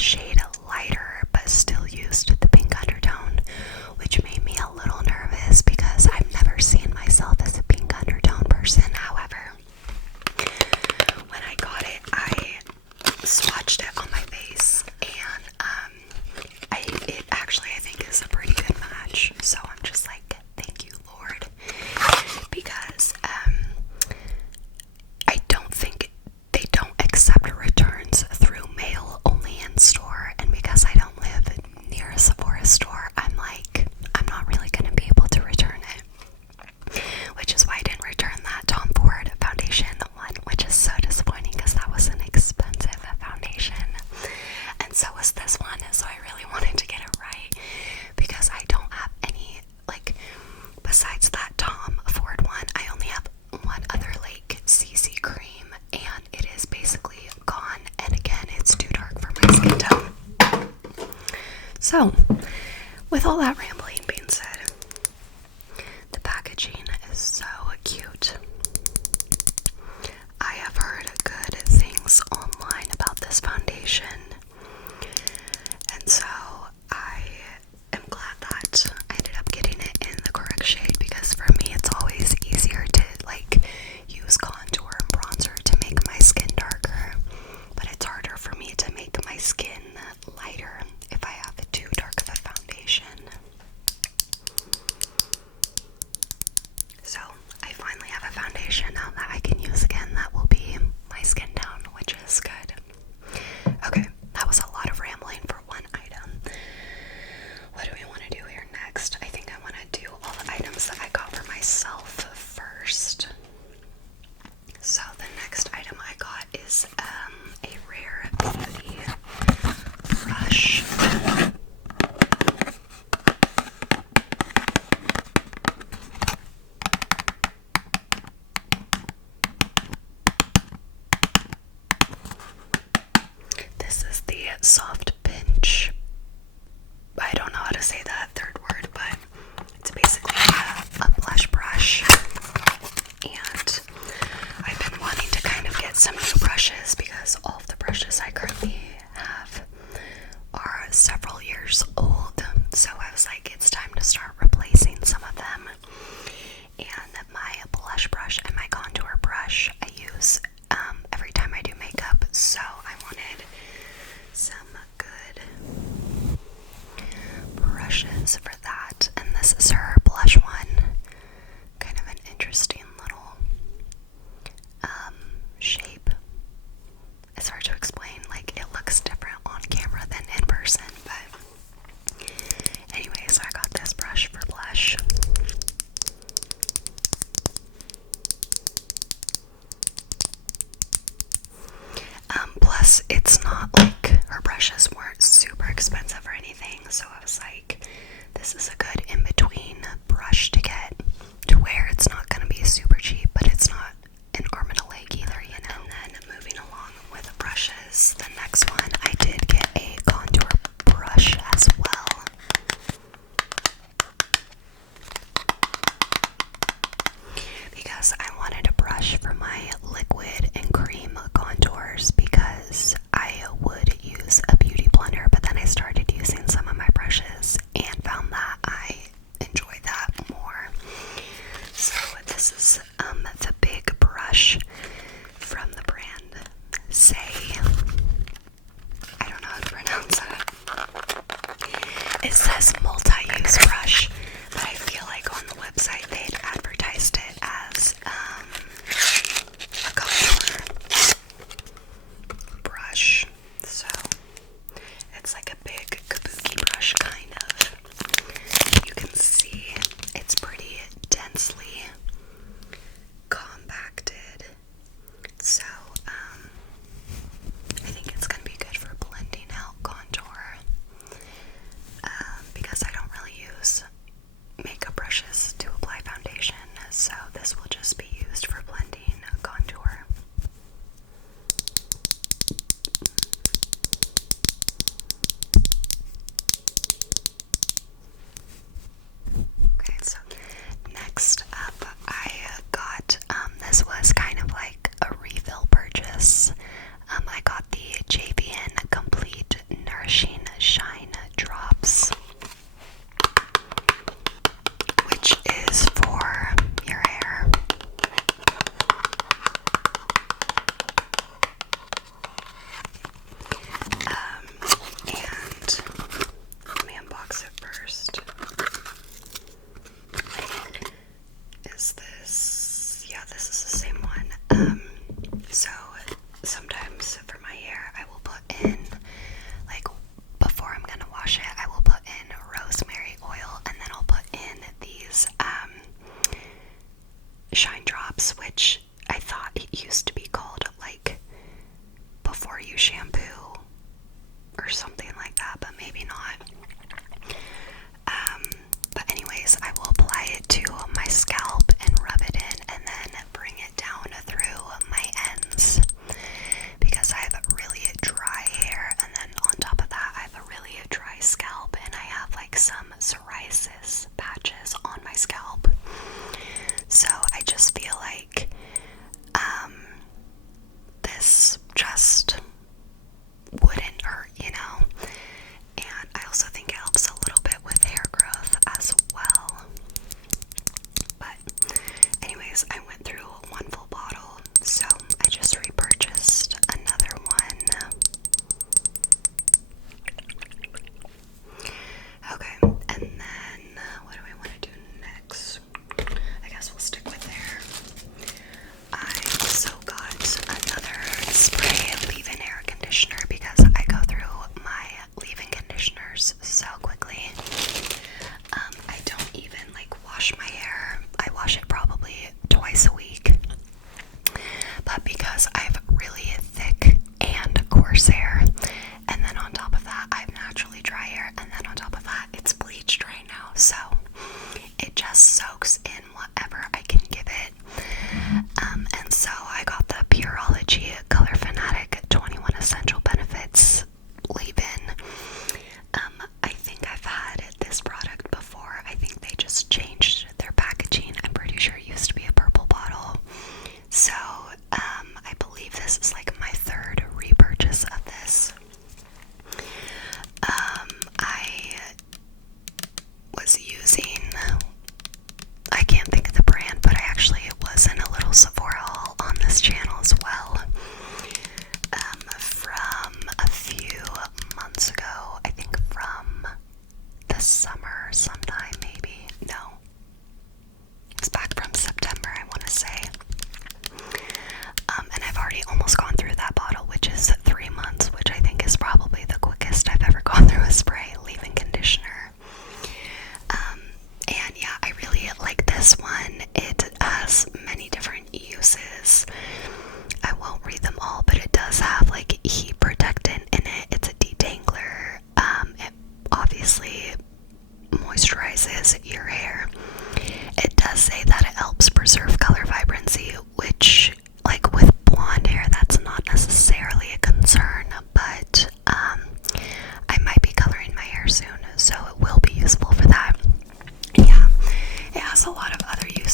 shade lighter but still used the pink undertone, which made me a little nervous because I've never seen myself as a pink undertone person. However, when I got it, I swatched it on my face, and it actually, I think, is a pretty good match. So I'm just like, thank you, Lord, because I don't think they don't accept returns through mail, only in store, and because I don't live near a Sephora store, I'm like, I'm not really gonna be able to return it, which is why I didn't return that Tom Ford foundation one, which is so disappointing because that was an expensive foundation, and so was this one. So I really wanted to get it right because I don't have any, like, besides that Tom Ford one, I only have one other, like, CC cream, and it is basically gone, and again, it's too dark for my skin tone. So, with all that rambling being said, the packaging is so cute. I have heard good things online about this foundation, and so I am glad that I ended up getting it in the correct shade, because for me it's always easier to, like, use contour and bronzer to make my skin darker, but it's harder for me to make my skin lighter if I have too dark of a foundation. So I finally have a foundation now that I can use again that will be my skin tone, which is good. Okay, that was a lot of rambling for one item. What do we want to do here next? I think I want to do all the items that I got for myself first. So the next item I got is a Rare Beauty brush. This is the Soft Pinch. I don't know how to say that third word, but it's basically a blush brush. And I've been wanting to kind of get some new brushes because all of the brushes I currently have are several years old. So I was like, it's time to start replacing some of them. And my blush brush and my contour brush I use every time I do makeup. So I wanted some good brushes for that. And this is her blush one. Kind of an interesting little shape. It's hard to explain, like, it looks different on camera than in person, but anyways, I got this brush for blush. Plus it's not like her brushes weren't super expensive or anything, so I was like, this is a good in-between brush to get to where it's not gonna be super cheap, but it's not an arm and a leg either, you know. And then moving along with brushes, the next one I did get a contour brush as well. Because I wanted a brush for my liquid and cream contours, because I would use a beauty blender, but then I started using some of my brushes and found that I enjoy that more. So this is the big brush from the brand Say. I don't know how to pronounce it. It says multi-use brush, but I feel like on the website they'd advertised it as a contour brush. So it's like a big kabuki brush, kind of. You can see it's pretty densely compacted. So I think it's gonna be good for blending out contour. Because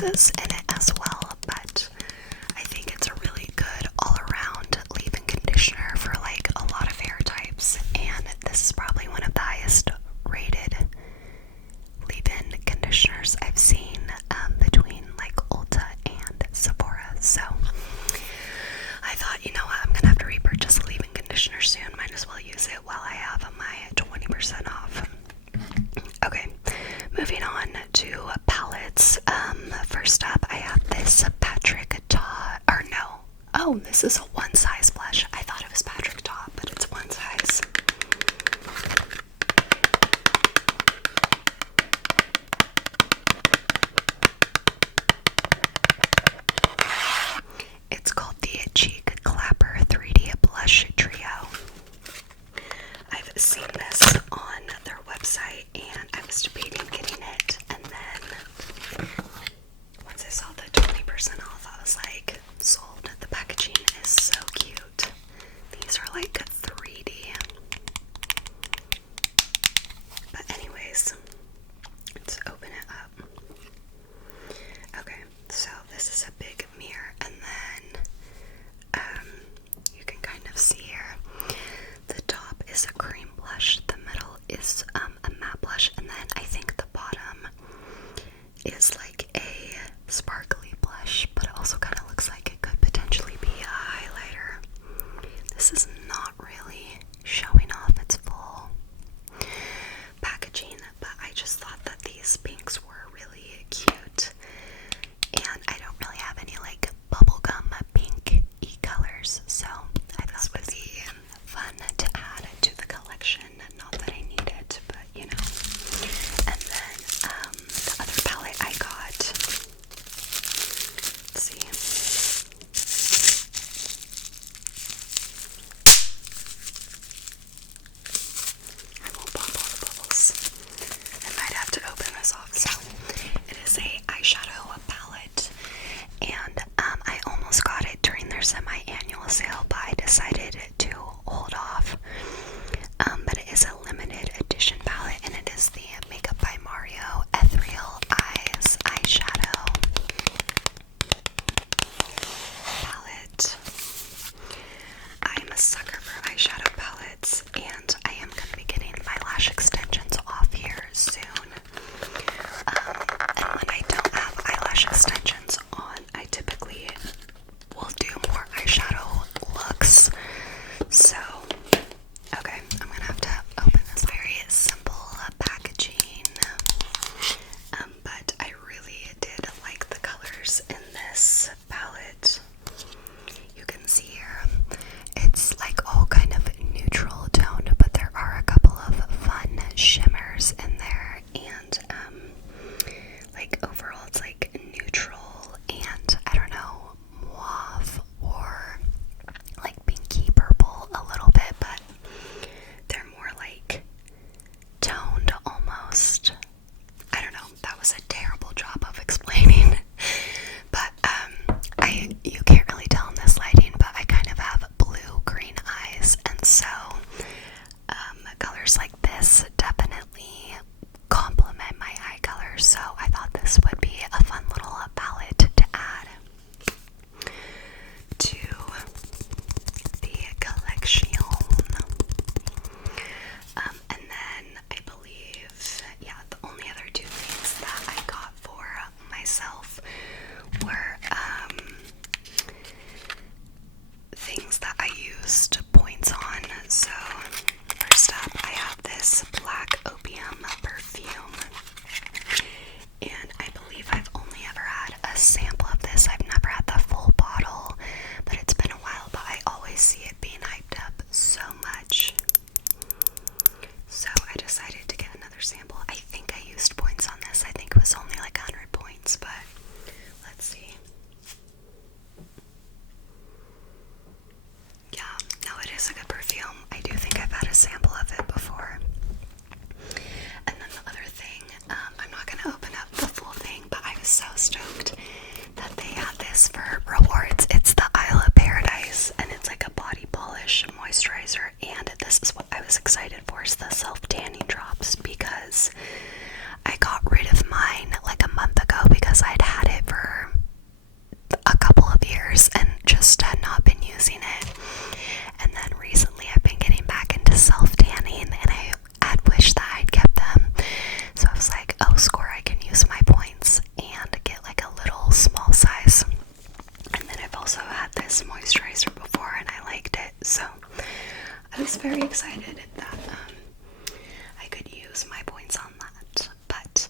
moisturizes in it as well, but I think it's a really good all-around leave-in conditioner for like a lot of hair types, and this is probably one of the highest rated leave-in conditioners I've seen between like Ulta and Sephora. So I thought, you know what, I'm gonna have to repurchase a leave-in conditioner soon. Might as well use it while I have my 20% off. Okay, moving on to palettes. First up, I have this this is a one size blush. I thought it was Patrick Top, but it's one size. It's called the Cheek Clapper 3D Blush Trio. I've seen this on their website and I was debating getting it, and then once I saw the 20% off, I was like, sold. The packaging is so cute. These are like 3D. But anyways, let's open it up. Okay, so this is a big mirror, and then you can kind of see here. The top is a cream blush, the middle is a matte blush, and then I think the bottom is like a sparkly blush, but it also kind of looks like it could potentially be a highlighter. This is not really showing off its full packaging, but I just thought that these pinks were really cute, and I don't really have any like bubblegum pink colors, so I thought it would be fun to add to the collection. Not that I need it, but you know. And then the other palette I got, let's see, I won't pop all the bubbles. I might have to open this off. So it is a eyeshadow palette, and I almost got it during their semi-annual sale, but I decided to hold off. But it is a limited edition palette, and it is the Makeup by Mario Ethereal Eyes eyeshadow palette. I'm a sucker for eyeshadow palettes, and I am going to be getting my lash extensions off here soon. And when I don't have eyelash extensions on, I typically will do more eyeshadow looks. So, okay, I'm gonna have to open this. Very simple packaging, but I really did like the colors in this palette. You can see here, it's like all kind of neutral toned, but there are a couple of fun shimmers in there, and like overall it's like neutral and I don't know, mauve or like pinky purple a little bit, but they're more like toned almost. I don't know, that was a terrible job of explaining. But you can't really tell in this lighting, but I kind of have blue-green eyes, and so colors like this definitely complement my eye color, so I thought this would be a fun little palette to add to the collection. And then I believe, yeah, the only other two things that I got for myself were things that I used points on. So first up, I have this Black Opium perfume, and I believe I've only ever had a sample of this. I've never had the full bottle, but it's been a while, but I always see it being hyped up so much. So I decided to get another sample. I think I used points on this. I think it was only like 100 points, but let's see. Yeah, no, it is a good perfume. I do think I've had a sample of it before. And then the other thing, I'm not going to open up the full thing, but I was so stoked that they had this for rewards. It's the Isle of Paradise, and it's like a body polish moisturizer, and this is what I was excited for, is the self-tanning drops, because I got rid of mine like a month ago because I'd had it for using it. And then recently I've been getting back into self-tanning, and I had wished that I'd kept them. So I was like, oh, score, I can use my points and get like a little small size. And then I've also had this moisturizer before, and I liked it. So I was very excited that I could use my points on that. But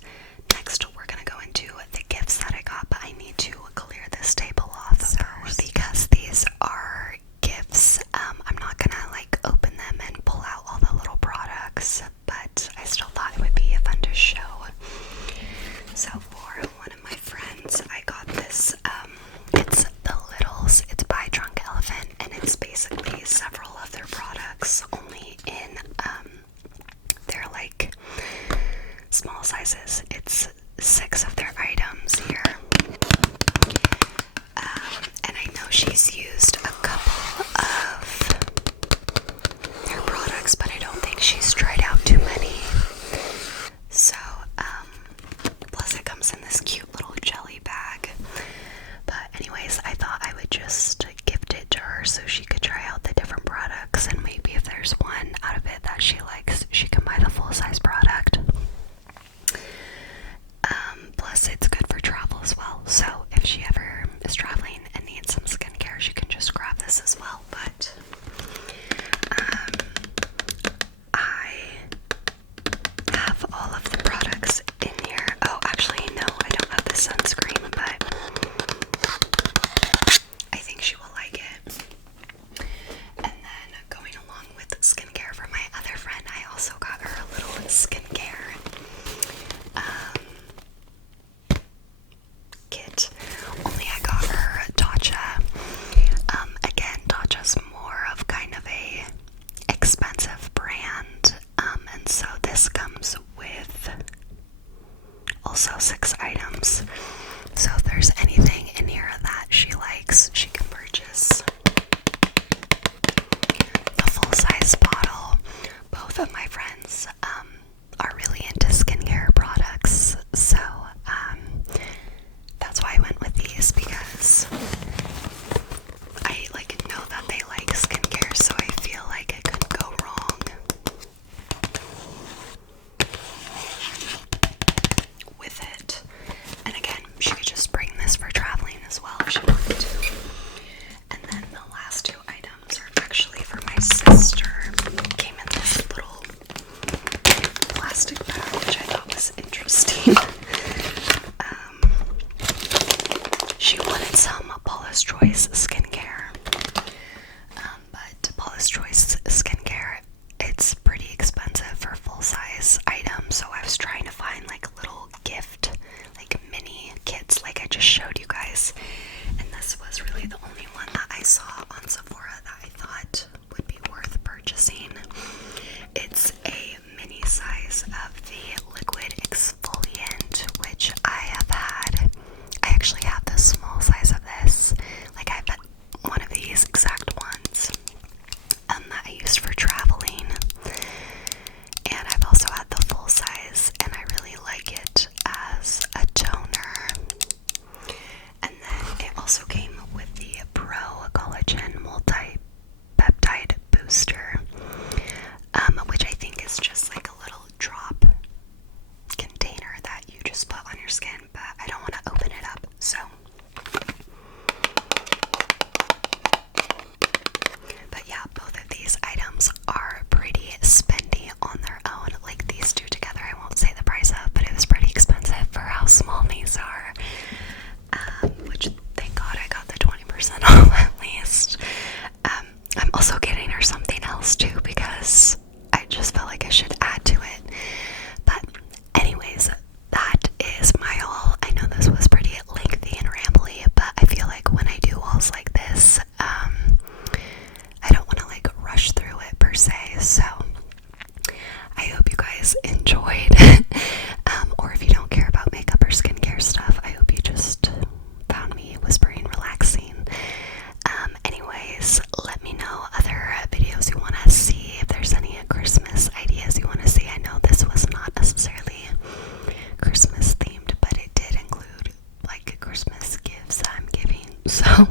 next we're going to go into the gifts that I got, but I need to clear this table off first because these are gifts. I'm not going to like open them and pull out all the little products, but I still thought it would be fun to show. So for one of my friends, I got this, it's the Littles, it's by Drunk Elephant, and it's basically several of their products, only in, they're like small sizes. It's 6 of their items here. And I know she's used a couple of their products, but I don't think she's tried out too many. So, plus it comes in this cute little jelly bag. But anyways, I thought I would just gift it to her so she could try out the different products, and maybe if there's one out of it that she likes, she can buy the full-size product. Plus it's good for travel as well, so if she ever is traveling and needs some skincare, she can just grab this as well. But I have all of the products in here. Oh, actually no, I don't have the sunscreen, but I think she will like it. And then going along with skincare for my other friend, I also got her a little skincare kit. Only I got her Tatcha. Again, Tatcha's more of kind of a expensive brand, and so this comes with also 6 items. So if there's anything in here that she likes, she can purchase the full-size bottle. Both of my friends are really into skincare products, so that's why I went with these, because I like know that they like skincare, so I feel like it couldn't go wrong with it. And again, she could just bring this for traveling as well if she wanted to. And then the last 2 items are actually for my sister. It came in this little plastic bag, which I thought was interesting. She wanted some Paula's Choice skincare, but Paula's Choice skincare, it's pretty expensive for full-size items, so I was trying to find like little gift, like mini kits like I just showed you guys, and this was really the only one that I saw on Sephora that I thought would be worth purchasing. It's a mini size of the liquid exfoliant, which I have had. I actually have the small size of this. Like I've had one of these exact ones that I used for traveling. And I've also had the full size, and I really like it as a toner. And then it also came with the Pro Collagen Multi-Peptide Booster, which I think is just like a little drop container that you just put on your skin, but I don't want to open it up, so. But yeah, both of these items are pretty spendy on their own. Like these two together, I won't say the price of, but it was pretty expensive for how small these are. Which, thank God I got the 20% off at least. I'm also getting her something else too, because I just felt like I should add to it. But anyways, that is my haul. I know this was pretty lengthy and rambly, but I feel like when I do hauls like this, I don't want to like rush through it per se, so I hope you guys enjoyed. Or if you don't care about makeup or skincare stuff, I hope you just found me whispering relaxing. Anyways, let me know other videos you want to see, if there's any Christmas ideas you want to see. I know this was not necessarily Christmas themed, but it did include like Christmas gifts I'm giving, so